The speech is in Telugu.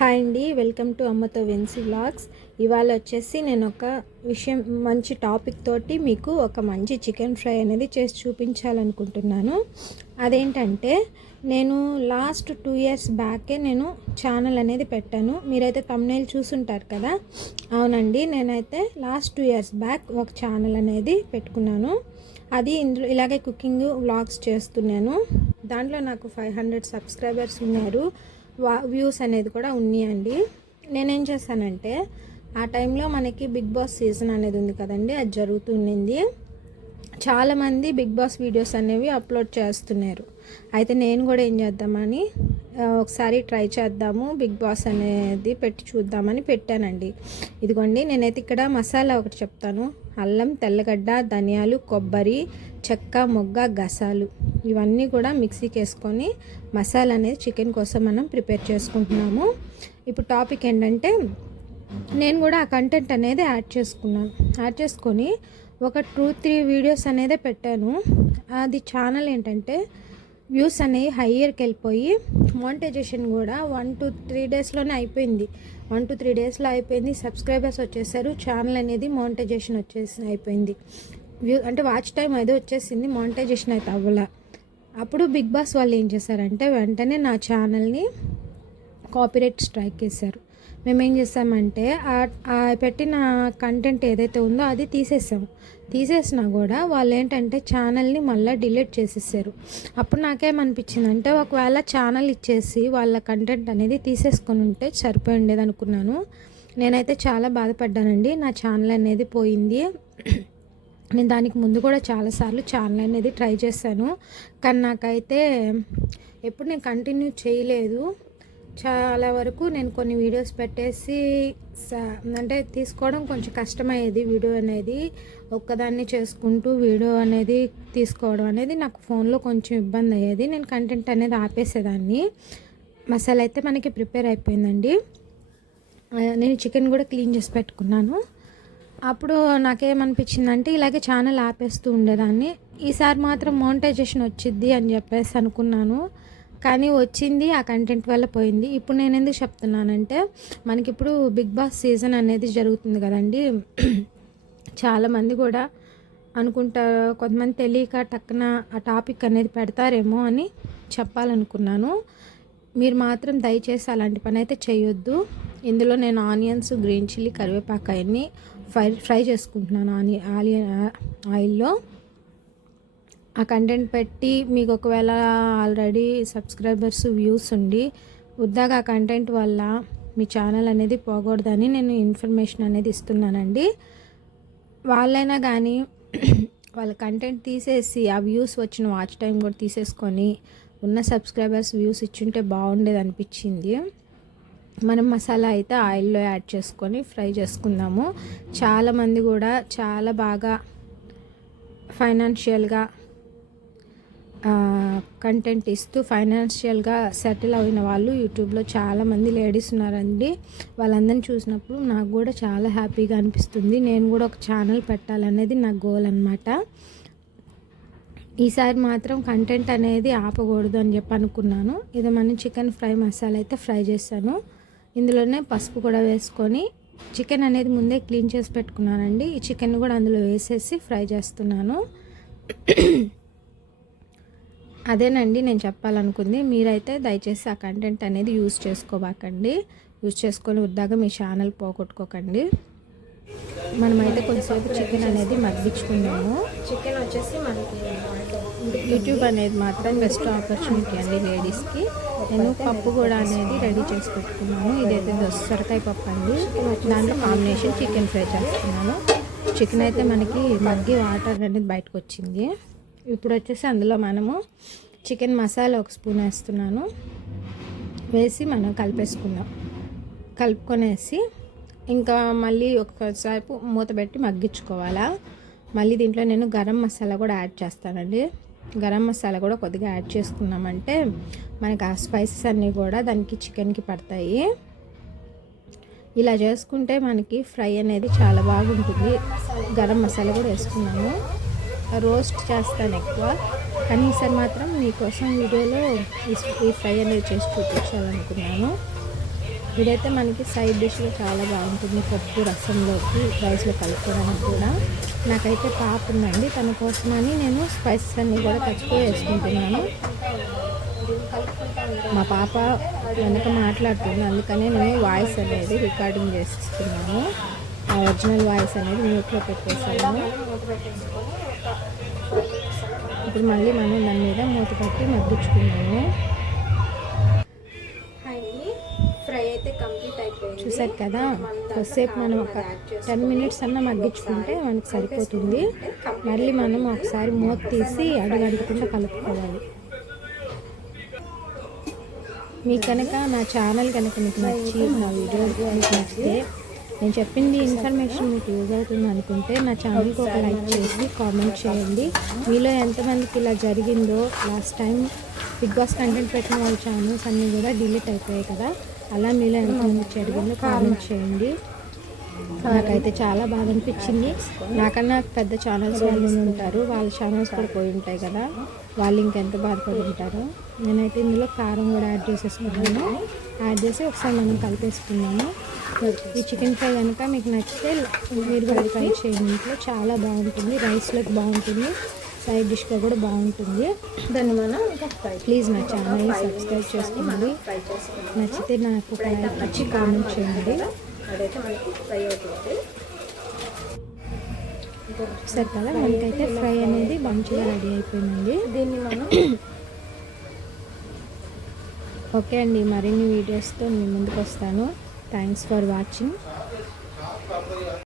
హాయ్ అండి, వెల్కమ్ టు అమ్మతో వెన్సీ వ్లాగ్స్. ఇవాళ వచ్చేసి నేను ఒక మంచి టాపిక్ తోటి మీకు ఒక మంచి చికెన్ ఫ్రై అనేది చేసి చూపించాలనుకుంటున్నాను. అదేంటంటే నేను లాస్ట్ 2 years బ్యాకే నేను ఛానల్ అనేది పెట్టాను. మీరైతే thumbnail చూసుంటారు కదా. అవునండి, నేనైతే లాస్ట్ 2 years బ్యాక్ ఒక ఛానల్ అనేది పెట్టుకున్నాను. అది ఇందులో ఇలాగే కుకింగ్ వ్లాగ్స్ చేస్తున్నాను. దాంట్లో నాకు 500 సబ్స్క్రైబర్స్ ఉన్నారు. వ్యూస్ అనేది కూడా ఉన్నాయండి. నేనేం చేశానంటే ఆ టైంలో మనకి బిగ్ బాస్ సీజన్ అనేది ఉంది కదండి, అది జరుగుతుంది. చాలామంది బిగ్ బాస్ వీడియోస్ అనేవి అప్లోడ్ చేస్తున్నారు. అయితే నేను కూడా ఏం చేద్దామని ఒకసారి ట్రై చేద్దాము, బిగ్ బాస్ అనేది పెట్టి చూద్దామని పెట్టానండి. ఇదిగోండి, నేనైతే ఇక్కడ మసాలా ఒకటి చెప్తాను. అల్లం, తెల్లగడ్డ, ధనియాలు, కొబ్బరి, చెక్క, మొగ్గ, గసాలు ఇవన్నీ కూడా మిక్సీకి వేసుకొని మసాలా అనేది చికెన్ కోసం మనం ప్రిపేర్ చేసుకుంటున్నాము. ఇప్పుడు టాపిక్ ఏంటంటే నేను కూడా ఆ కంటెంట్ అనేది యాడ్ చేసుకొని ఒక 2-3 వీడియోస్ అనేది పెట్టాను. అది ఛానల్ ఏంటంటే వ్యూస్ అనేవి హయ్యర్కి వెళ్ళిపోయి మానిటైజేషన్ కూడా 1-3 డేస్లోనే అయిపోయింది. 1-3 డేస్లో అయిపోయింది. సబ్స్క్రైబర్స్ వచ్చేసారు. ఛానల్ అనేది మానిటైజేషన్ అయిపోయింది. అంటే వాచ్ టైం అయితే వచ్చేసింది, మానిటైజేషన్ అయితే అవ్వాల. అప్పుడు బిగ్ బాస్ వాళ్ళు ఏం చేశారంటే వెంటనే నా ఛానల్ని కాపీరైట్ స్ట్రైక్ చేశారు. మేమేం చేసామంటే పెట్టిన కంటెంట్ ఏదైతే ఉందో అది తీసేసినా కూడా వాళ్ళు ఏంటంటే ఛానల్ని మళ్ళీ డిలీట్ చేసేసారు. అప్పుడు నాకేమనిపించిందంటే ఒకవేళ ఛానల్ ఇచ్చేసి వాళ్ళ కంటెంట్ అనేది తీసేసుకొని ఉంటే సరిపోయి ఉండేది అనుకున్నాను. నేనైతే చాలా బాధపడ్డానండి. నా ఛానల్ అనేది పోయింది. నేను దానికి ముందు కూడా చాలాసార్లు ఛానల్ అనేది ట్రై చేశాను, కానీ నాకైతే ఎప్పుడు నేను కంటిన్యూ చేయలేదు. చాలా వరకు నేను కొన్ని వీడియోస్ పెట్టేసి అంటే తీసుకోవడం కొంచెం కష్టమయ్యేది. వీడియో అనేది ఒక్కదాన్ని చేసుకుంటూ వీడియో అనేది తీసుకోవడం అనేది నాకు ఫోన్లో కొంచెం ఇబ్బంది అయ్యేది. నేను కంటెంట్ అనేది ఆపేసేదాన్ని. మసాలా అయితే మనకి ప్రిపేర్ అయిపోయిందండి. నేను చికెన్ కూడా క్లీన్ చేసి పెట్టుకున్నాను. అప్పుడు నాకేమనిపించిందంటే ఇలాగే ఛానల్ ఆపేస్తూ ఉండేదాన్ని. ఈసారి మాత్రం మోనిటైజేషన్ వచ్చిద్ది అని చెప్పేసి అనుకున్నాను, కానీ వచ్చింది. ఆ కంటెంట్ వల్ల పోయింది. ఇప్పుడు నేను ఎందుకు చెప్తున్నానంటే మనకి ఇప్పుడు బిగ్ బాస్ సీజన్ అనేది జరుగుతుంది కదండి. చాలామంది కూడా అనుకుంటారు, కొంతమంది తెలియక టక్కున ఆ టాపిక్ అనేది పెడతారేమో అని చెప్పాలనుకున్నాను. మీరు మాత్రం దయచేసి అలాంటి పని అయితే చేయొద్దు. ఇందులో నేను ఆనియన్స్, గ్రీన్ చిల్లీ, కరివేపాకు అవన్నీ ఫ్రై చేసుకుంటున్నాను ఆయిల్లో. ఆ కంటెంట్ పెట్టి మీకు ఒకవేళ ఆల్రెడీ సబ్స్క్రైబర్స్ వ్యూస్ ఉండి వద్దాగా ఆ కంటెంట్ వల్ల మీ ఛానల్ అనేది పోకూడదని నేను ఇన్ఫర్మేషన్ అనేది ఇస్తున్నానండి. వాళ్ళైనా కానీ వాళ్ళ కంటెంట్ తీసేసి ఆ వ్యూస్ వచ్చిన వాచ్ టైం కూడా తీసేసుకొని ఉన్న సబ్స్క్రైబర్స్ వ్యూస్ ఇచ్చుంటే బాగుండేది అనిపించింది. మనం మసాలా అయితే ఆయిల్లో యాడ్ చేసుకొని ఫ్రై చేసుకుందాము. చాలామంది కూడా చాలా బాగా ఫైనాన్షియల్గా కంటెంట్ ఇస్తూ ఫైనాన్షియల్గా సెటిల్ అయిన వాళ్ళు యూట్యూబ్లో చాలామంది లేడీస్ ఉన్నారండి. వాళ్ళందరినీ చూసినప్పుడు నాకు కూడా చాలా హ్యాపీగా అనిపిస్తుంది. నేను కూడా ఒక ఛానల్ పెట్టాలనేది నా గోల్ అనమాట. ఈసారి మాత్రం కంటెంట్ అనేది ఆపకూడదు అని చెప్పి అనుకున్నాను. ఇది మనం చికెన్ ఫ్రై మసాలా అయితే ఫ్రై చేశాను. ఇందులోనే పసుపు కూడా వేసుకొని చికెన్ అనేది ముందే క్లీన్ చేసి పెట్టుకున్నానండి. ఈ చికెన్ కూడా అందులో వేసేసి ఫ్రై చేస్తున్నాను. అదేనండి నేను చెప్పాలనుకుంది. మీరైతే దయచేసి ఆ కంటెంట్ అనేది యూజ్ చేసుకోబాకండి. యూజ్ చేసుకొని వద్దాగా మీ ఛానల్ పోగొట్టుకోకండి. మనమైతే కొంచెంసేపు చికెన్ అనేది మగ్గించుకుందాము. చికెన్ వచ్చేసి మనకి యూట్యూబ్ అనేది మాత్రం బెస్ట్ ఆపర్చునిటీ అండి లేడీస్కి. నేను పప్పు కూడా అనేది రెడీ చేసి పెట్టుకున్నాను. ఇదైతే సొరకాయ పప్పు అండి. దాంట్లో కాంబినేషన్ చికెన్ ఫ్రై చేస్తున్నాను. చికెన్ అయితే మనకి మగ్గి వాటర్ అనేది బయటకు వచ్చింది. ఇప్పుడు వచ్చేసి అందులో మనము చికెన్ మసాలా 1 స్పూన్ వేస్తున్నాను. వేసి మనం కలుపుకొనేసి ఇంకా మళ్ళీ ఒకసారి మూత పెట్టి మగ్గించుకోవాలా. మళ్ళీ దీంట్లో నేను గరం మసాలా కూడా యాడ్ చేస్తానండి. గరం మసాలా కూడా కొద్దిగా యాడ్ చేసుకున్నామంటే మనకి ఆ స్పైసెస్ అన్నీ కూడా దానికి చికెన్కి పడతాయి. ఇలా చేసుకుంటే మనకి ఫ్రై అనేది చాలా బాగుంటుంది. గరం మసాలా కూడా వేసుకున్నాను. రోస్ట్ చేస్తాను ఎక్కువ, కానీ ఈసారి మాత్రం మీకోసం వీడియోలో ఈ ఫ్రై అనేది చేసి చూపించాలనుకున్నాను. ఇదైతే మనకి సైడ్ డిష్గా చాలా బాగుంటుంది, పప్పు రసంలోకి రైస్లో కలుపుకోవడానికి కూడా. నాకైతే పాప ఉందండి, తన కోసమని నేను స్పైసెస్ అన్నీ కూడా తెచ్చిపోయి వేసుకుంటున్నాను. మా పాప వెనక మాట్లాడుతుంది, అందుకనే నేను వాయిస్ అనేది రికార్డింగ్ చేస్తున్నాను. ఆ ఒరిజినల్ వాయిస్ అనేది మ్యూట్లో పెట్టేసాను. ఇప్పుడు మళ్ళీ మనం దాని మీద మూత పెట్టి మగ్గించుకున్నాము. ఫ్రై అయితే కంప్లీట్ అయిపోయింది. చూసారు కదా, కొద్దిసేపు మనం ఒక 10 మినిట్స్ అన్న మగ్గించుకుంటే మనకు సరిపోతుంది. మళ్ళీ మనం ఒకసారి మూత తీసి అడుగడుకుండా కలుపుకోవాలి. మీకు కనుక నా ఛానల్ కనుక మీకు నచ్చి నా వీడియో మీకు నచ్చితే, నేను చెప్పింది ఇన్ఫర్మేషన్ మీకు యూజ్ అవుతుంది అనుకుంటే నా ఛానల్కి ఒక లైక్ చేసి కామెంట్ చేయండి. మీలో ఎంతమందికి ఇలా జరిగిందో, last time Bigg Boss content పెట్టిన వాళ్ళ ఛానల్స్ అన్నీ కూడా డిలీట్ అయిపోయాయి కదా, అలా మీలో ఎంతమందికి జరిగిందో కామెంట్ చేయండి. నాకైతే చాలా బాధ అనిపించింది. నాకన్నా పెద్ద ఛానల్స్ వాళ్ళు ఉంటారు, వాళ్ళ ఛానల్స్ కూడా పోయి ఉంటాయి కదా, వాళ్ళు ఇంకెంత బాధపడి ఉంటారో. నేనైతే ఇందులో కారం కూడా యాడ్ చేసేసుకున్నాను. యాడ్ చేసి ఒకసారి మనం కలిపేసుకున్నాము. ఈ చికెన్ ఫ్రై కనుక మీకు నచ్చితే మీరు కూడా ట్రై చేయండి. ఇంట్లో చాలా బాగుంటుంది, రైస్లోకి బాగుంటుంది, సైడ్ డిష్గా కూడా బాగుంటుంది. దాన్ని మనం ప్లీజ్ నా ఛానల్ని సబ్స్క్రైబ్ చేసుకోండి. నచ్చితే నాకు ఒక లైక్ ఇచ్చి కామెంట్ చేయండి. సరే కదా, మనకైతే ఫ్రై అనేది మంచిగా రెడీ అయిపోయిందండి. దీన్ని మనం ఓకే అండి, మరిన్ని వీడియోస్తో మీ ముందుకు వస్తాను. Thanks for watching.